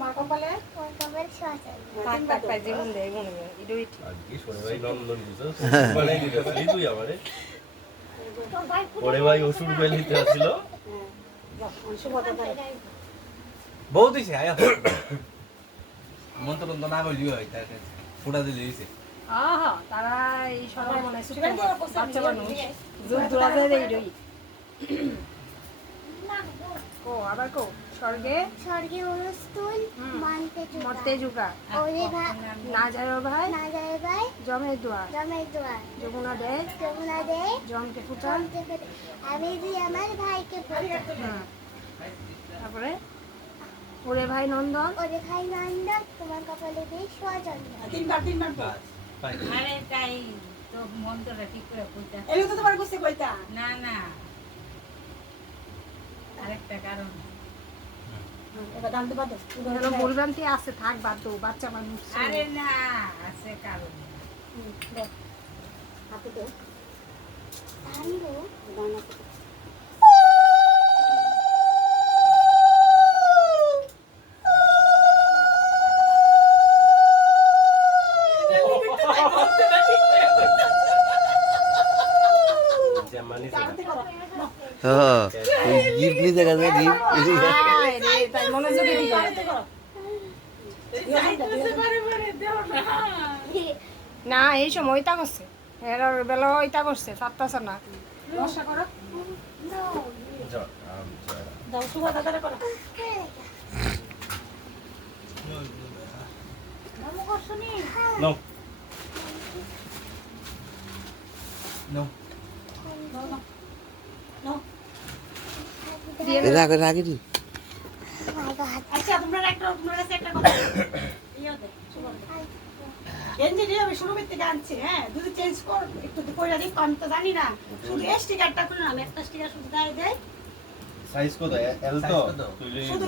মা কপালে কাট কাট পাই যেমন দেয় মনে হয় ইডুই আর কি সোরে ভাই নন্দন বুঝছো মানে দিতেছিলি তুই আমারে ওরে ভাই ওষুধ বেল নিতে আসছিল বউ দিছে আয়া মন তো বন্ধ না করলিও হয় তার ফোটা দিলে দিছে আহা তারা এই সবার মনে সুখ বাচ্চা মানুষ জোর দৌড়া যায় ইডুই কো আবার কো স্বর্গে স্বর্গে অনুষ্ঠুন মরতে যুগা ওরে ভাই না যায় ভাই না যায় ভাই জমের দোয়া জমের দুয়ার যমুনা দে যমুনা দে জমকে ফুটান আমি যে আমার ভাইকে তারপরে ওরে ভাই নন্দন ওরে ভাই নন্দন তোমার কপালে বেশ স্বজন তিনবার বাস পাই আরে তাই তো মন্ত্রটা ঠিক করে কইতা এলো তো তোমার কাছে কইতা না না আরেকটা কারণ এবার দাম দিবা তো এগুলো ভুলভ্রান্তি আছে থাক বাদ দাও বাচ্চা মানুষ আরে না আছে কারণ হাতে তো ধানবো জামানি গিফট নিতে গেছে গিফট তাই মনোযোগী দিকে না এই সময় ওইটা করছে এর বেলা ওইটা করছে পারতাছে না রসা করো দাও সুগা দাদারে করো নো নো রাগে রাগে দি আচ্ছা তোমরা কাছে একটা কথা ইয়া দে সুগা গেঞ্জি দিয়ে আমি শুরু থেকে আনছি হ্যাঁ যদি চেঞ্জ কর একটু কইরা দিই আমি তো জানি না শুধু এই স্টিকারটা খুলে না একটা স্টিকার শুধু দেয় সাইজ কত এল তো Size কত? তুই শুধু